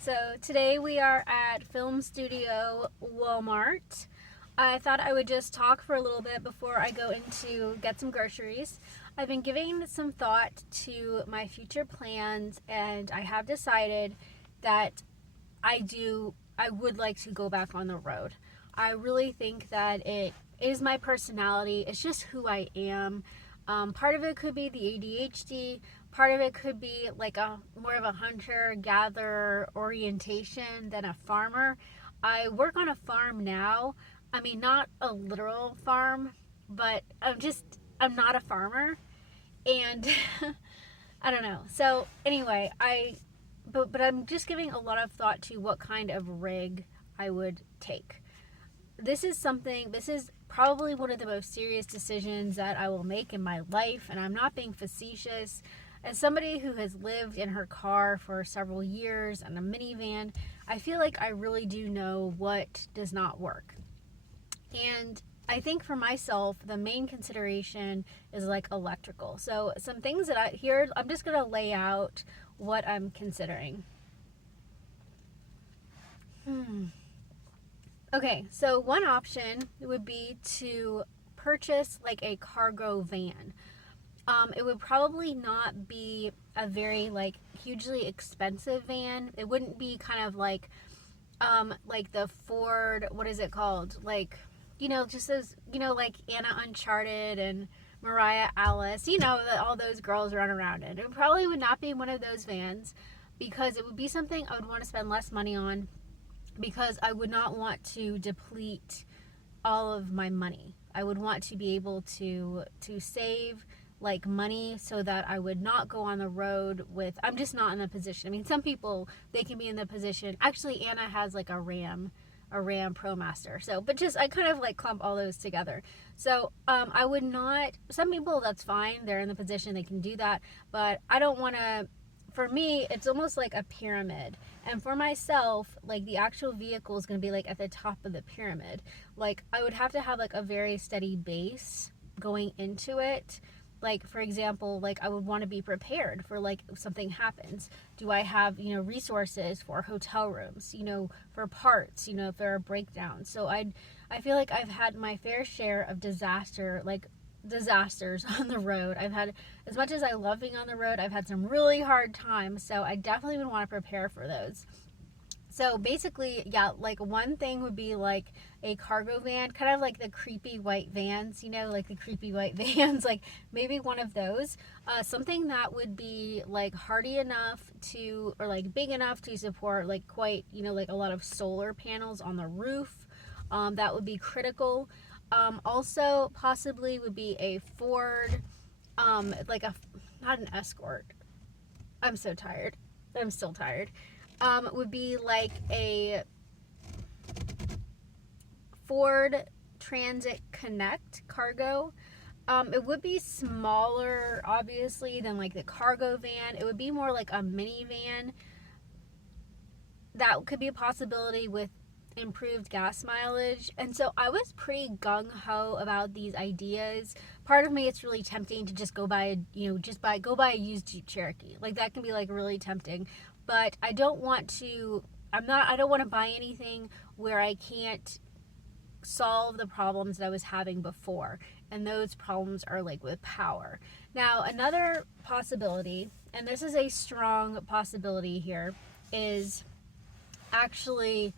So today we are at Film Studio Walmart. I thought I would just talk for a little bit before I go in to get some groceries. I've been giving some thought to my future plans, and I have decided that I would like to go back on the road. I really think that it is my personality. It's just who I am. Part of it could be the ADHD. Part of it could be like a more of a hunter-gatherer orientation than a farmer. I work on a farm now. I mean, not a literal farm, but I'm not a farmer, and I don't know. So anyway, but I'm just giving a lot of thought to what kind of rig I would take. This is probably one of the most serious decisions that I will make in my life, and I'm not being facetious. As somebody who has lived in her car for several years and a minivan, I feel like I really do know what does not work. And I think for myself, the main consideration is like electrical. So some things that I'm just going to lay out what I'm considering. Okay, so one option would be to purchase like a cargo van. It would probably not be a very like hugely expensive van. It wouldn't be kind of like the Ford, what is it called? Like, just as, like Anna Uncharted and Mariah Alice, that all those girls run around in. It probably would not be one of those vans because it would be something I would want to spend less money on because I would not want to deplete all of my money. I would want to be able to save like money so that I would not go on the road with, I'm just not in the position. I mean, some people, they can be in the position. Actually, Anna has like a Ram ProMaster. So, but just, I kind of like clump all those together. So, I would not, some people, that's fine. They're in the position, they can do that. But I don't want to, for me, it's almost like a pyramid. And for myself, like the actual vehicle is going to be like at the top of the pyramid. Like I would have to have like a very steady base going into it. Like, for example, like I would want to be prepared for like if something happens. Do I have, resources for hotel rooms, for parts, if there are breakdowns. So I feel like I've had my fair share of disasters on the road. I've had, as much as I love being on the road, I've had some really hard times. So I definitely would want to prepare for those. So basically, yeah, like one thing would be like a cargo van, kind of like the creepy white vans, like the creepy white vans, like maybe one of those. Something that would be like hardy enough to, or like big enough to support like quite, like a lot of solar panels on the roof. That would be critical. Also possibly would be a Ford, not an Escort. I'm so tired. I'm still tired. Would be like a Ford Transit Connect cargo. It would be smaller, obviously, than like the cargo van. It would be more like a minivan. That could be a possibility with improved gas mileage. And so I was pretty gung-ho about these ideas. Part of me, it's really tempting to just go buy a used Jeep Cherokee. Like that can be like really tempting. But I don't want to buy anything where I can't solve the problems that I was having before. And those problems are like with power. Now, another possibility, and this is a strong possibility here, is actually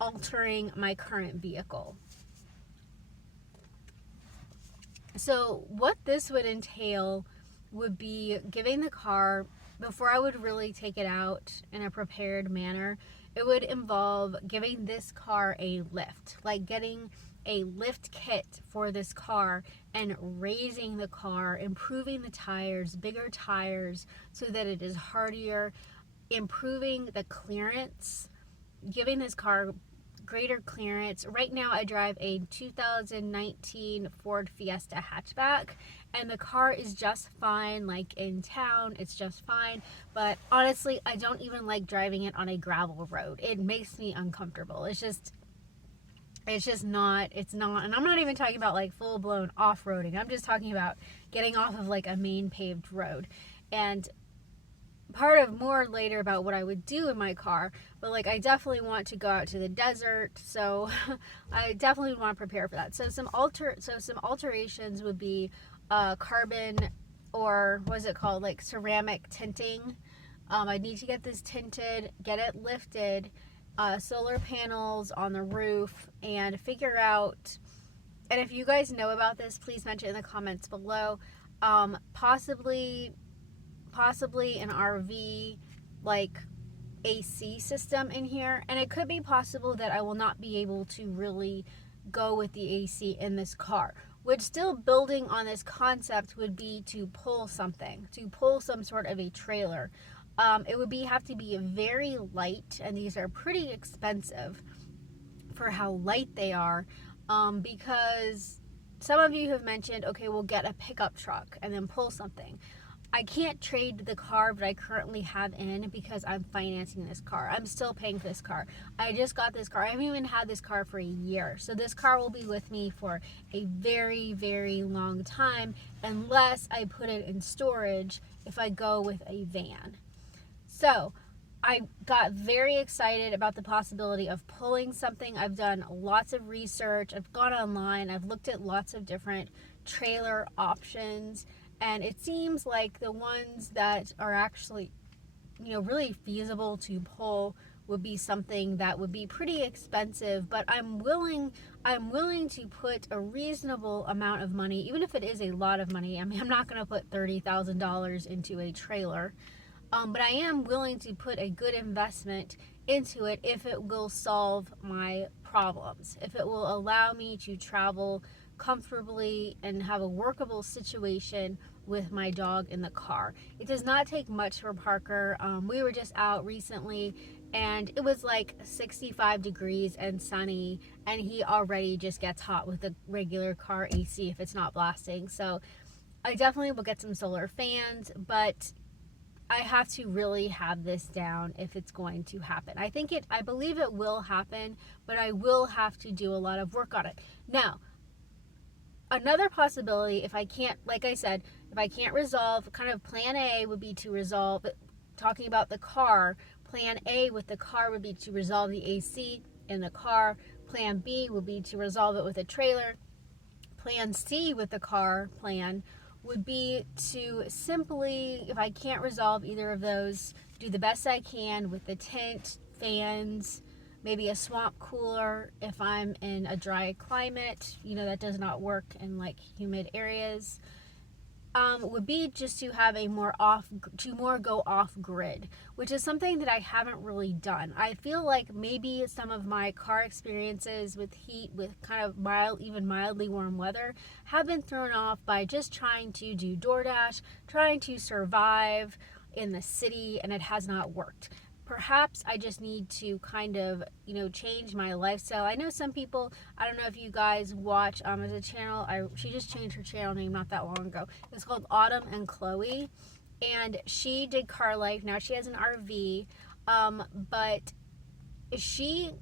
altering my current vehicle. So what this would entail would be giving the car, before I would really take it out in a prepared manner, it would involve giving this car a lift, like getting a lift kit for this car and raising the car, improving the tires, bigger tires so that it is hardier, improving the clearance, giving this car greater clearance. Right now I drive a 2019 Ford Fiesta hatchback and the car is just fine, like in town it's just fine, but honestly I don't even like driving it on a gravel road. It makes me uncomfortable. It's not, and I'm not even talking about like full-blown off-roading. I'm just talking about getting off of like a main paved road. And more later about what I would do in my car, but like I definitely want to go out to the desert, so I definitely want to prepare for that. So some alterations would be carbon, or what is it called, like ceramic tinting. I need to get this tinted, get it lifted, solar panels on the roof, and figure out. And if you guys know about this, please mention it in the comments below. Possibly an RV like AC system in here, and it could be possible that I will not be able to really go with the AC in this car, which, still building on this concept, would be to pull some sort of a trailer. It would have to be very light, and these are pretty expensive for how light they are, because some of you have mentioned, okay, we'll get a pickup truck and then pull something. I can't trade the car that I currently have in because I'm financing this car. I'm still paying for this car. I just got this car. I haven't even had this car for a year. So this car will be with me for a very, very long time, unless I put it in storage if I go with a van. So I got very excited about the possibility of pulling something. I've done lots of research. I've gone online. I've looked at lots of different trailer options. And it seems like the ones that are actually, really feasible to pull would be something that would be pretty expensive, but I'm willing to put a reasonable amount of money, even if it is a lot of money. I mean, I'm not going to put $30,000 into a trailer, but I am willing to put a good investment into it if it will solve my problems, if it will allow me to travel comfortably and have a workable situation with my dog in the car. It does not take much for Parker. We were just out recently and it was like 65 degrees and sunny, and he already just gets hot with the regular car AC if it's not blasting. So I definitely will get some solar fans, but I have to really have this down if it's going to happen. I believe it will happen, but I will have to do a lot of work on it. Now, another possibility, if I can't, like I said, if I can't resolve, kind of plan A would be to resolve, talking about the car, plan A with the car would be to resolve the AC in the car. Plan B would be to resolve it with a trailer. Plan C with the car plan would be to simply, if I can't resolve either of those, do the best I can with the tent, fans, maybe a swamp cooler if I'm in a dry climate, that does not work in like humid areas. Would be just to have more go off grid, which is something that I haven't really done. I feel like maybe some of my car experiences with heat, with kind of even mildly warm weather, have been thrown off by just trying to do DoorDash, trying to survive in the city, and it has not worked. Perhaps I just need to kind of, change my lifestyle. I know some people, I don't know if you guys watch, there's a channel, she just changed her channel name not that long ago. It's called Autumn and Chloe, and she did car life. Now she has an RV, but she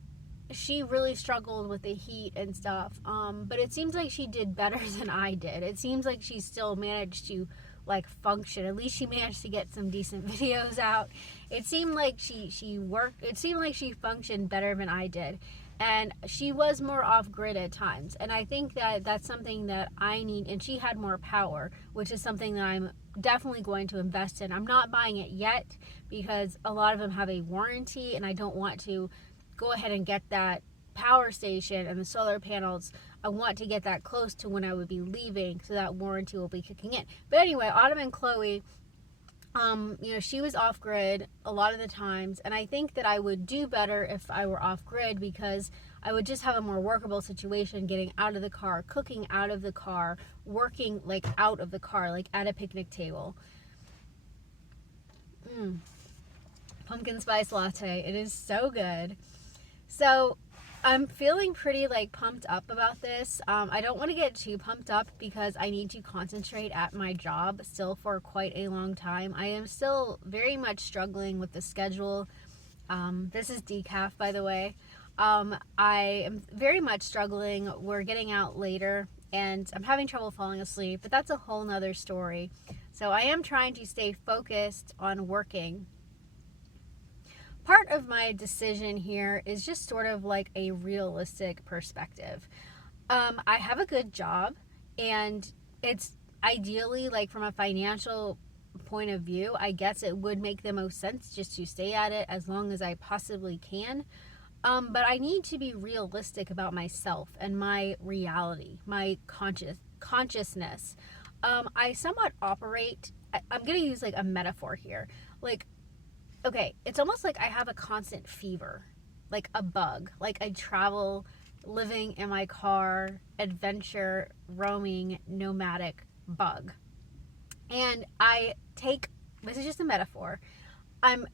really struggled with the heat and stuff, but it seems like she did better than I did. It seems like she still managed to function. At least she managed to get some decent videos out. It seemed like she worked. It seemed like she functioned better than I did, and she was more off grid at times. And I think that that's something that I need. And she had more power, which is something that I'm definitely going to invest in. I'm not buying it yet because a lot of them have a warranty, and I don't want to go ahead and get that power station and the solar panels. I want to get that close to when I would be leaving, so that warranty will be kicking in. But anyway, Autumn and Chloe, she was off grid a lot of the times, and I think that I would do better if I were off grid because I would just have a more workable situation getting out of the car, cooking out of the car, working out of the car, at a picnic table. Pumpkin spice latte. It is so good. So I'm feeling pretty pumped up about this. I don't want to get too pumped up because I need to concentrate at my job still for quite a long time. I am still very much struggling with the schedule. This is decaf, by the way. I am very much struggling. We're getting out later and I'm having trouble falling asleep, but that's a whole nother story. So I am trying to stay focused on working. Part of my decision here is just sort of like a realistic perspective. I have a good job, and it's ideally, like from a financial point of view, I guess it would make the most sense just to stay at it as long as I possibly can. But I need to be realistic about myself and my reality, my consciousness. I somewhat operate. I'm gonna use like a metaphor here. Like, okay, it's almost like I have a constant fever, like a bug. Like I travel, living in my car, adventure, roaming, nomadic bug. And I take, this is just a metaphor, I'm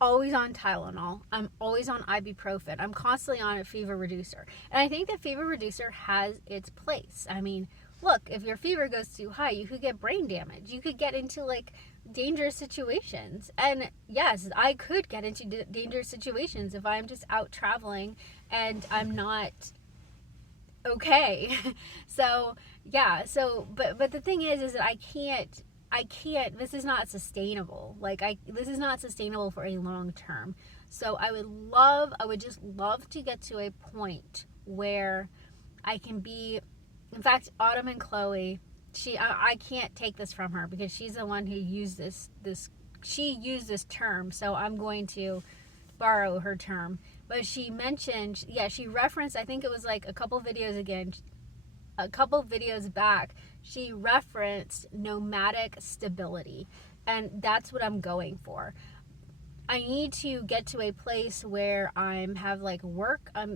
always on Tylenol. I'm always on ibuprofen. I'm constantly on a fever reducer. And I think that fever reducer has its place. I mean, look, if your fever goes too high, you could get brain damage. You could get into like dangerous situations. And yes, I could get into dangerous situations if I'm just out traveling and I'm not okay. So, yeah, but the thing is that I can't, this is not sustainable. This is not sustainable for a long term. So I would just love to get to a point where I can be, in fact, Autumn and Chloe, I can't take this from her because she's the one who used she used this term. So I'm going to borrow her term. But she mentioned, she referenced, I think it was like a couple videos back, she referenced nomadic stability, and that's what I'm going for. I need to get to a place where I'm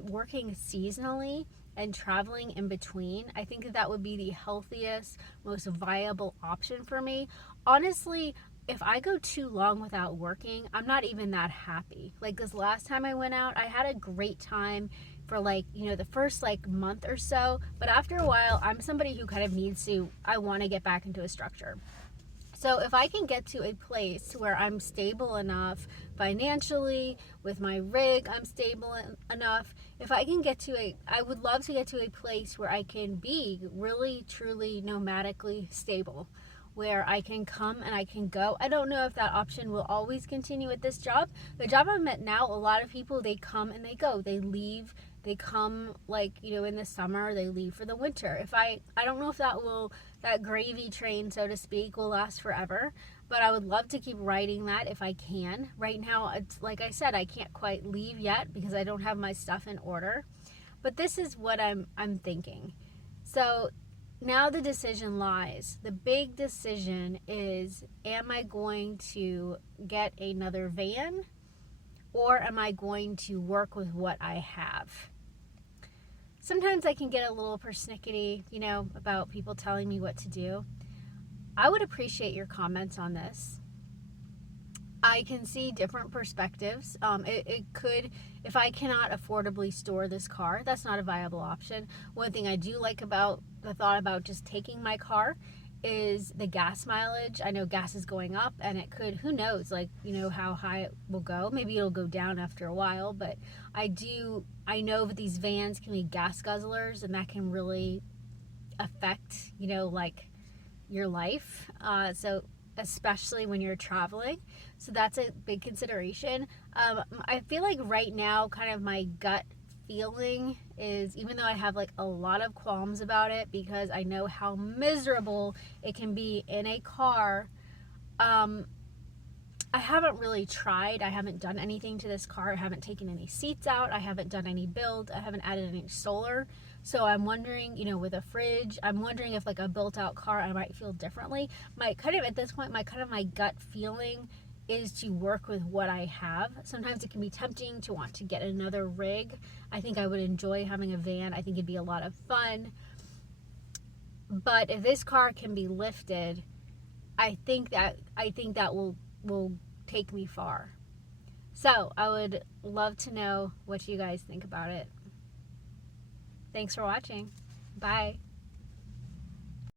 working seasonally and traveling in between. I think that would be the healthiest, most viable option for me. Honestly, if I go too long without working, I'm not even that happy. Like this last time I went out, I had a great time for the first month or so, but after a while, I'm somebody who kind of I want to get back into a structure. So if I can get to a place where I'm stable enough financially, with my rig, I'm stable enough. If I can I would love to get to a place where I can be really, truly nomadically stable, where I can come and I can go. I don't know if that option will always continue at this job. The job I'm at now, a lot of people, they come and they go. They leave. They come in the summer, they leave for the winter. I don't know if that gravy train, so to speak, will last forever, but I would love to keep riding that if I can. Right now, it's like I said, I can't quite leave yet because I don't have my stuff in order. But this is what I'm thinking. So now the decision lies. The big decision is, am I going to get another van, or am I going to work with what I have? Sometimes I can get a little persnickety, about people telling me what to do. I would appreciate your comments on this. I can see different perspectives. It could, if I cannot affordably store this car, that's not a viable option. One thing I do like about the thought about just taking my car is the gas mileage. I know gas is going up, and it could, who knows, how high it will go. Maybe it'll go down after a while, but I know that these vans can be gas guzzlers, and that can really affect, your life. So especially when you're traveling. So that's a big consideration. I feel like right now, kind of my gut feeling is, even though I have a lot of qualms about it because I know how miserable it can be in a car, I haven't really tried. I haven't done anything to this car. I haven't taken any seats out. I haven't done any build. I haven't added any solar. So I'm wondering, with a fridge, I'm wondering if a built out car, I might feel differently. At this point, my gut feeling is to work with what I have. Sometimes it can be tempting to want to get another rig. I think I would enjoy having a van. I think it'd be a lot of fun. But if this car can be lifted, I think that will take me far. So I would love to know what you guys think about it. Thanks for watching. Bye.